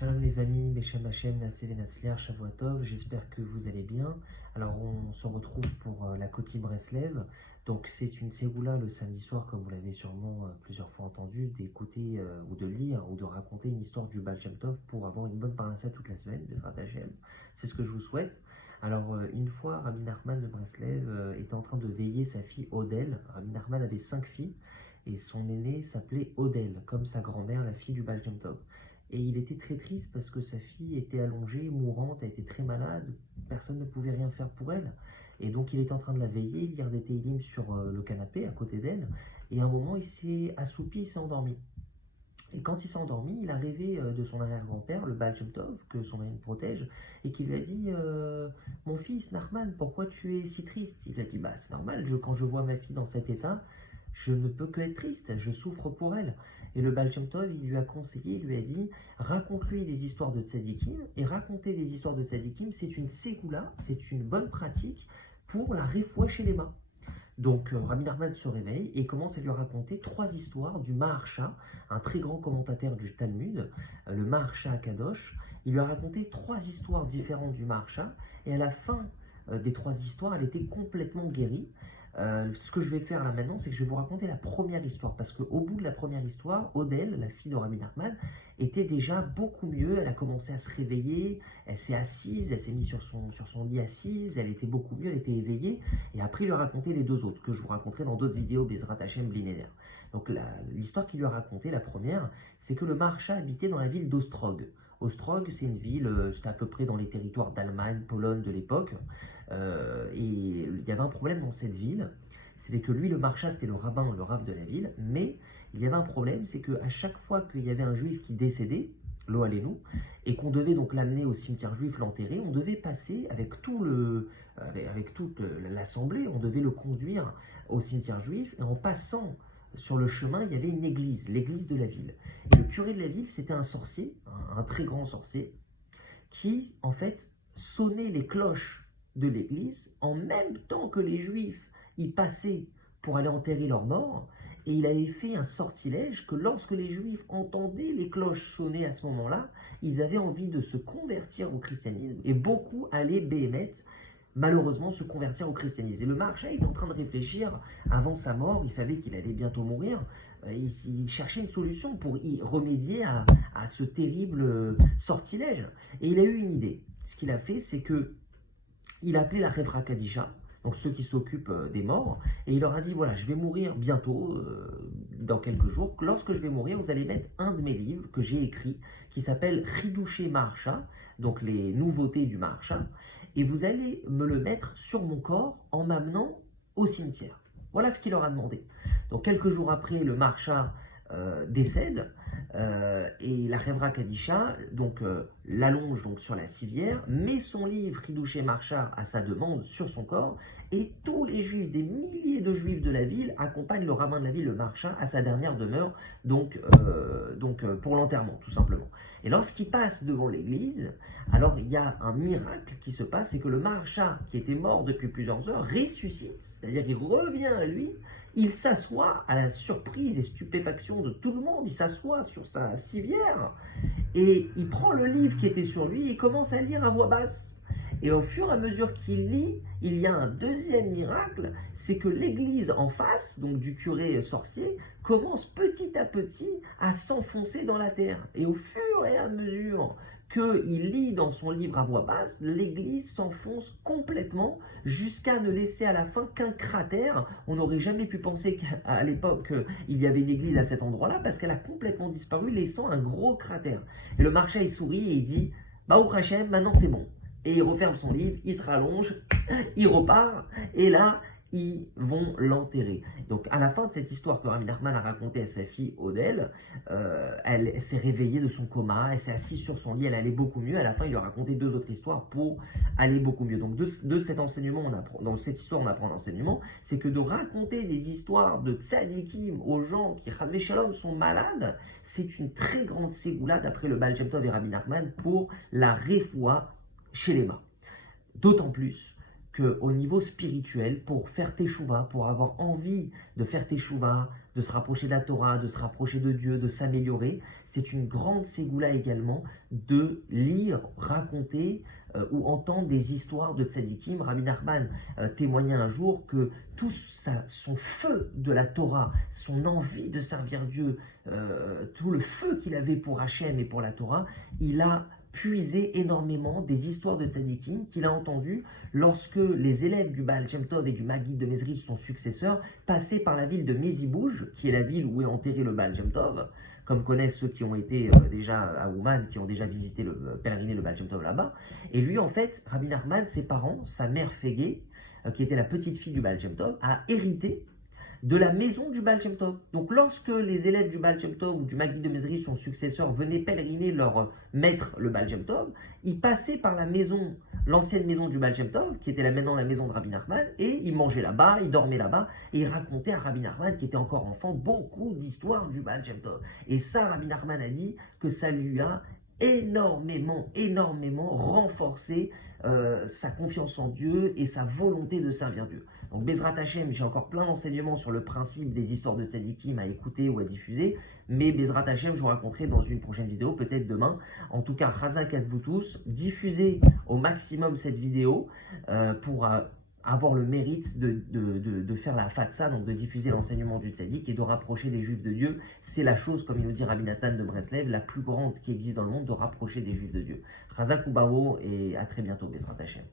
Shalom les amis, Beshem Hashem, Nassé Venatzliar, Shavua Tov, j'espère que vous allez bien. Alors on se retrouve pour la Koti Breslev. Donc c'est une ségoula le samedi soir, comme vous l'avez sûrement plusieurs fois entendu, d'écouter ou de lire ou de raconter une histoire du Baal Shem Tov pour avoir une bonne parnassa toute la semaine, Bezrat Hashem. C'est ce que je vous souhaite. Alors une fois, Rabbi Nachman de Breslev était en train de veiller sa fille Odel. Rabbi Nachman avait 5 filles et son aînée s'appelait Odel, comme sa grand-mère, la fille du Baal Shem Tov. Et il était très triste parce que sa fille était allongée, mourante, elle était très malade, personne ne pouvait rien faire pour elle. Et donc il était en train de la veiller, il lire des Teilim sur le canapé à côté d'elle. Et à un moment, il s'est assoupi, il s'est endormi. Et quand il s'est endormi, il a rêvé de son arrière-grand-père, le Baal Shem Tov, que son mari protège, et qui lui a dit Mon fils, Nachman, pourquoi tu es si triste ?» Il lui a dit c'est normal, quand je vois ma fille dans cet état, je ne peux que être triste, je souffre pour elle. » Et le Baal Shem Tov, il lui a conseillé, il lui a dit raconte-lui des histoires de tzadikim, et raconter des histoires de tzadikim, c'est une ségoula, c'est une bonne pratique pour la refoua chez les mains. Donc Rabbi Nachman se réveille et commence à lui raconter 3 histoires du Maharsha, un très grand commentateur du Talmud, le Maharsha Kadosh. Il lui a raconté 3 histoires différentes du Maharsha, et à la fin des 3 histoires, elle était complètement guérie. Ce que je vais faire là maintenant, c'est que je vais vous raconter la première histoire, parce qu'au bout de la première histoire, Odel, la fille de Rabbi Nachman, était déjà beaucoup mieux. Elle a commencé à se réveiller, elle s'est assise, elle s'est mise sur son lit assise, elle était beaucoup mieux, elle était éveillée, et après il lui a raconté les 2 autres, que je vous raconterai dans d'autres vidéos, Bezrat Hashem Blinéder. Donc l'histoire qu'il lui a racontée, la première, c'est que le Maharsha habitait dans la ville d'Ostrog. Ostrog, c'est une ville, c'était à peu près dans les territoires d'Allemagne, Pologne de l'époque. Et il y avait un problème dans cette ville, c'était que lui, le Maharsha, c'était le rabbin, le rav de la ville, mais il y avait un problème, c'est qu'à chaque fois qu'il y avait un juif qui décédait, lo alenu, et qu'on devait donc l'amener au cimetière juif, l'enterrer, on devait passer avec avec toute l'assemblée, on devait le conduire au cimetière juif, et en passant sur le chemin, il y avait une église, l'église de la ville. Et le curé de la ville, c'était un sorcier, un très grand sorcier, qui, en fait, sonnait les cloches de l'église en même temps que les juifs y passaient pour aller enterrer leurs morts. Et il avait fait un sortilège que lorsque les juifs entendaient les cloches sonner à ce moment-là, ils avaient envie de se convertir au christianisme, et beaucoup allaient béhémettre, malheureusement, se convertir au christianisme. Et le Maharsha était en train de réfléchir avant sa mort, il savait qu'il allait bientôt mourir, il cherchait une solution pour y remédier à ce terrible sortilège. Et il a eu une idée. Ce qu'il a fait, c'est que il a appelé la Revra Kadisha, donc ceux qui s'occupent des morts, et il leur a dit voilà, je vais mourir bientôt, dans quelques jours. Lorsque je vais mourir, vous allez mettre un de mes livres que j'ai écrit, qui s'appelle Chidouché Maharsha, donc les nouveautés du Maharsha, et vous allez me le mettre sur mon corps en m'amenant au cimetière. Voilà ce qu'il leur a demandé. Donc quelques jours après, le Maharsha décède, et la Revra Kadisha l'allonge donc sur la civière, met son livre Chidouché Maharsha à sa demande sur son corps, et tous les juifs, des milliers de juifs de la ville, accompagnent le rabbin de la ville, le Maharsha, à sa dernière demeure, pour l'enterrement, tout simplement. Et lorsqu'il passe devant l'église, alors il y a un miracle qui se passe, c'est que le Maharsha, qui était mort depuis plusieurs heures, ressuscite, c'est-à-dire il revient à lui. Il s'assoit à la surprise et stupéfaction de tout le monde, il s'assoit sur sa civière et il prend le livre qui était sur lui et commence à lire à voix basse. Et au fur et à mesure qu'il lit, il y a un deuxième miracle, c'est que l'église en face, donc du curé sorcier, commence petit à petit à s'enfoncer dans la terre. Et au fur et à mesure qu'il lit dans son livre à voix basse, l'église s'enfonce complètement jusqu'à ne laisser à la fin qu'un cratère. On n'aurait jamais pu penser qu'à l'époque il y avait une église à cet endroit-là, parce qu'elle a complètement disparu, laissant un gros cratère. Et le Maharsha, il sourit et il dit « Baruch Hashem, maintenant c'est bon ». Et il referme son livre, il se rallonge, il repart, et là, ils vont l'enterrer. Donc, à la fin de cette histoire que Rabbi Nachman a racontée à sa fille Odel, elle s'est réveillée de son coma, elle s'est assise sur son lit, elle allait beaucoup mieux. À la fin, il lui a raconté 2 autres histoires pour aller beaucoup mieux. Donc, de cet enseignement, dans cette histoire, on apprend l'enseignement, c'est que de raconter des histoires de tzadikim aux gens qui, Chas v'Shalom, sont malades, c'est une très grande ségoula, d'après le Baal Shem Tov et Rabbi Nachman, pour la refoua chez les mains. D'autant plus qu'au niveau spirituel, pour faire teshuva, pour avoir envie de faire teshuva, de se rapprocher de la Torah, de se rapprocher de Dieu, de s'améliorer, c'est une grande ségoula également de lire, raconter ou entendre des histoires de tzadikim. Rabbi Nachman témoignait un jour que tout son feu de la Torah, son envie de servir Dieu, tout le feu qu'il avait pour Hachem et pour la Torah, il a puisé énormément des histoires de tzadikim qu'il a entendues lorsque les élèves du Baal Shem Tov et du Maggid de Mezrich, son successeur, passaient par la ville de Mezibouj, qui est la ville où est enterré le Baal Shem Tov, comme connaissent ceux qui ont été déjà à Ouman, qui ont déjà visité pèleriné le Baal Shem Tov là-bas. Et lui, en fait, Rabbi Nachman, ses parents, sa mère Fégé, qui était la petite fille du Baal Shem Tov, a hérité de la maison du Baal Shem Tov. Donc lorsque les élèves du Baal Shem Tov ou du Maggid de Mezrich, son successeur, venaient pèleriner leur maître, le Baal Shem Tov, ils passaient par la maison, l'ancienne maison du Baal Shem Tov, qui était là maintenant la maison de Rabbi Nachman, et ils mangeaient là-bas, ils dormaient là-bas, et ils racontaient à Rabbi Nachman, qui était encore enfant, beaucoup d'histoires du Baal Shem Tov. Et ça, Rabbi Nachman a dit que ça lui a énormément renforcé sa confiance en Dieu et sa volonté de servir Dieu. Donc Bezrat Hashem, j'ai encore plein d'enseignements sur le principe des histoires de tzadikim à écouter ou à diffuser, mais Bezrat Hashem, je vous raconterai dans une prochaine vidéo, peut-être demain. En tout cas, Chazak à vous tous, diffusez au maximum cette vidéo pour avoir le mérite de faire la fatsa, donc de diffuser l'enseignement du tzaddik et de rapprocher les juifs de Dieu. C'est la chose, comme il nous dit Rabbi Nathan de Breslev, la plus grande qui existe dans le monde, de rapprocher des juifs de Dieu. Chazak Ubao et à très bientôt, Bezrat Hashem.